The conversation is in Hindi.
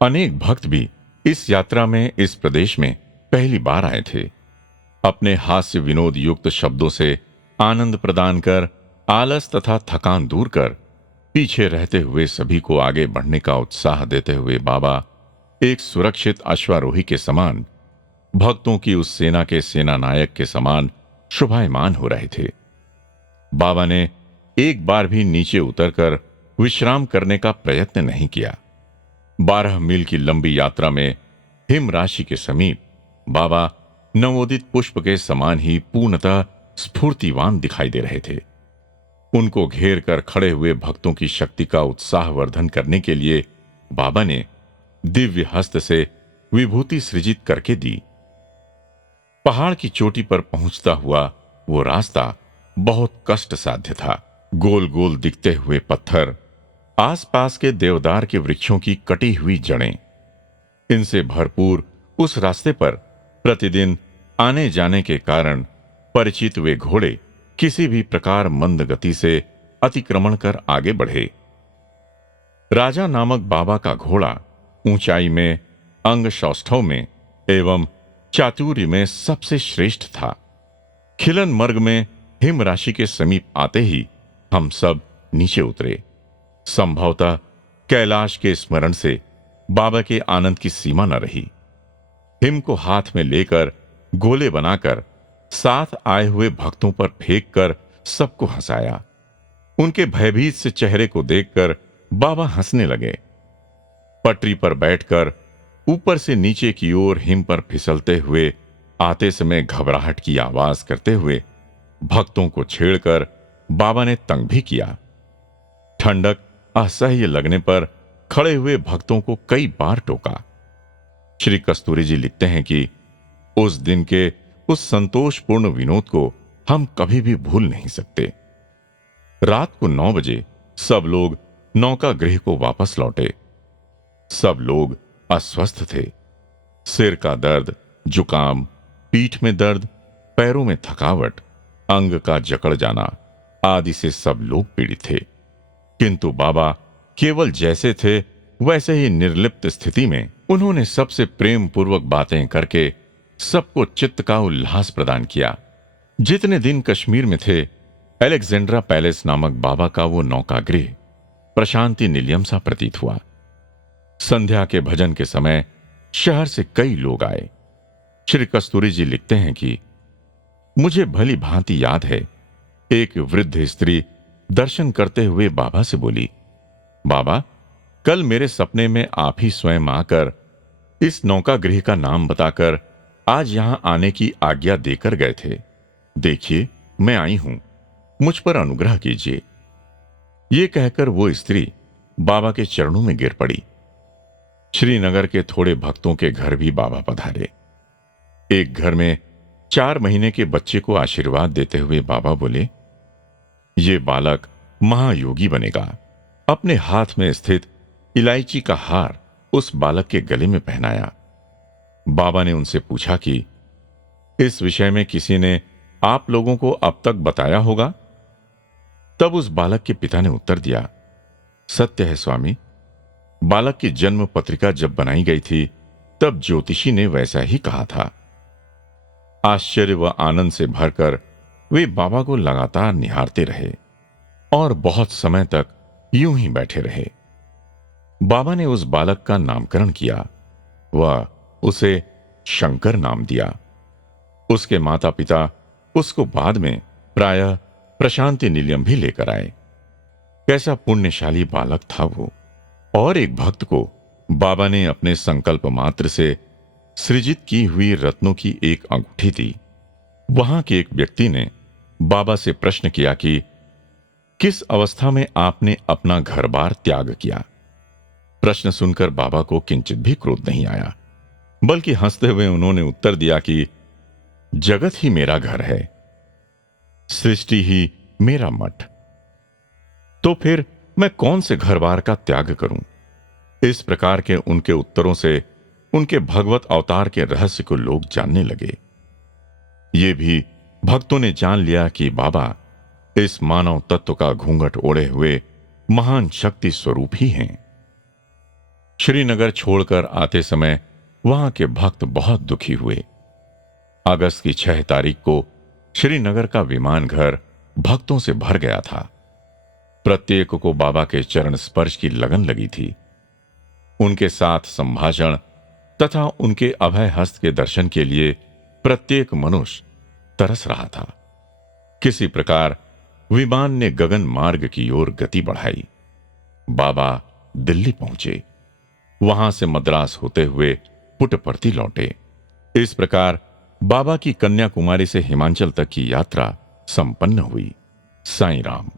अनेक भक्त भी इस यात्रा में इस प्रदेश में पहली बार आए थे। अपने हास्य विनोद युक्त शब्दों से आनंद प्रदान कर, आलस तथा थकान दूर कर, पीछे रहते हुए सभी को आगे बढ़ने का उत्साह देते हुए बाबा एक सुरक्षित अश्वारोही के समान, भक्तों की उस सेना के सेना नायक के समान शोभायमान हो रहे थे। बाबा ने एक बार भी नीचे उतरकर विश्राम करने का प्रयत्न नहीं किया। 12 मील की लंबी यात्रा में हिम राशि के समीप बाबा नवोदित पुष्प के समान ही पूर्णतः स्फूर्तिवान दिखाई दे रहे थे। उनको घेर कर खड़े हुए भक्तों की शक्ति का उत्साहवर्धन करने के लिए बाबा ने दिव्य हस्त से विभूति सृजित करके दी। पहाड़ की चोटी पर पहुंचता हुआ वो रास्ता बहुत कष्ट साध्य था। गोल गोल दिखते हुए पत्थर, आसपास के देवदार के वृक्षों की कटी हुई जड़ें, इनसे भरपूर उस रास्ते पर प्रतिदिन आने जाने के कारण परिचित वे घोड़े किसी भी प्रकार मंद गति से अतिक्रमण कर आगे बढ़े। राजा नामक बाबा का घोड़ा ऊंचाई में, अंग सौष्ठव में एवं चातुर्य में सबसे श्रेष्ठ था। खिलन मार्ग में हिम राशि के समीप आते ही हम सब नीचे उतरे। संभवतः कैलाश के स्मरण से बाबा के आनंद की सीमा न रही। हिम को हाथ में लेकर गोले बनाकर साथ आए हुए भक्तों पर फेंक कर सबको हंसाया। उनके भयभीत से चेहरे को देखकर बाबा हंसने लगे। पटरी पर बैठकर ऊपर से नीचे की ओर हिम पर फिसलते हुए आते समय घबराहट की आवाज करते हुए भक्तों को छेड़कर बाबा ने तंग भी किया। ठंडक असह्य लगने पर खड़े हुए भक्तों को कई बार टोका। श्री कस्तूरी जी लिखते हैं कि उस दिन के उस संतोषपूर्ण विनोद को हम कभी भी भूल नहीं सकते। रात को 9 बजे सब लोग नौका गृह को वापस लौटे। सब लोग अस्वस्थ थे। सिर का दर्द, जुकाम, पीठ में दर्द, पैरों में थकावट, अंग का जकड़ जाना आदि से सब लोग पीड़ित थे। किंतु बाबा केवल जैसे थे वैसे ही निर्लिप्त स्थिति में उन्होंने सबसे प्रेम पूर्वक बातें करके सबको चित्त का उल्लास प्रदान किया। जितने दिन कश्मीर में थे, अलेक्जेंड्रा पैलेस नामक बाबा का वो नौकागृह प्रशांति निलयम सा प्रतीत हुआ। संध्या के भजन के समय शहर से कई लोग आए। श्री कस्तूरी जी लिखते हैं कि मुझे भली भांति याद है, एक वृद्ध स्त्री दर्शन करते हुए बाबा से बोली, बाबा, कल मेरे सपने में आप ही स्वयं आकर इस नौकागृह का नाम बताकर आज यहां आने की आज्ञा देकर गए थे। देखिए, मैं आई हूं, मुझ पर अनुग्रह कीजिए। ये कहकर वो स्त्री बाबा के चरणों में गिर पड़ी। श्रीनगर के थोड़े भक्तों के घर भी बाबा पधारे। एक घर में 4 महीने के बच्चे को आशीर्वाद देते हुए बाबा बोले, ये बालक महायोगी बनेगा। अपने हाथ में स्थित इलायची का हार उस बालक के गले में पहनाया। बाबा ने उनसे पूछा कि इस विषय में किसी ने आप लोगों को अब तक बताया होगा? तब उस बालक के पिता ने उत्तर दिया, सत्य है स्वामी, बालक की जन्म पत्रिका जब बनाई गई थी तब ज्योतिषी ने वैसा ही कहा था। आश्चर्य व आनंद से भरकर वे बाबा को लगातार निहारते रहे और बहुत समय तक यूं ही बैठे रहे। बाबा ने उस बालक का नामकरण किया व उसे शंकर नाम दिया। उसके माता पिता उसको बाद में प्रायः प्रशांति निलयम भी लेकर आए। कैसा पुण्यशाली बालक था वो। और एक भक्त को बाबा ने अपने संकल्प मात्र से सृजित की हुई रत्नों की एक अंगूठी दी। वहां के एक व्यक्ति ने बाबा से प्रश्न किया कि किस अवस्था में आपने अपना घर बार त्याग किया? प्रश्न सुनकर बाबा को किंचित भी क्रोध नहीं आया, बल्कि हंसते हुए उन्होंने उत्तर दिया कि जगत ही मेरा घर है, सृष्टि ही मेरा मठ, तो फिर मैं कौन से घर बार का त्याग करूं? इस प्रकार के उनके उत्तरों से उनके भगवत अवतार के रहस्य को लोग जानने लगे। ये भी भक्तों ने जान लिया कि बाबा इस मानव तत्व का घूंघट ओढ़े हुए महान शक्ति स्वरूप ही हैं। श्रीनगर छोड़कर आते समय वहां के भक्त बहुत दुखी हुए। अगस्त की 6 तारीख को श्रीनगर का विमान घर भक्तों से भर गया था। प्रत्येक को बाबा के चरण स्पर्श की लगन लगी थी। उनके साथ संभाषण तथा उनके अभय हस्त के दर्शन के लिए प्रत्येक मनुष्य तरस रहा था। किसी प्रकार विमान ने गगन मार्ग की ओर गति बढ़ाई। बाबा दिल्ली पहुंचे। वहां से मद्रास होते हुए पुट्टपर्थी लौटे। इस प्रकार बाबा की कन्याकुमारी से हिमाचल तक की यात्रा संपन्न हुई। साईं राम।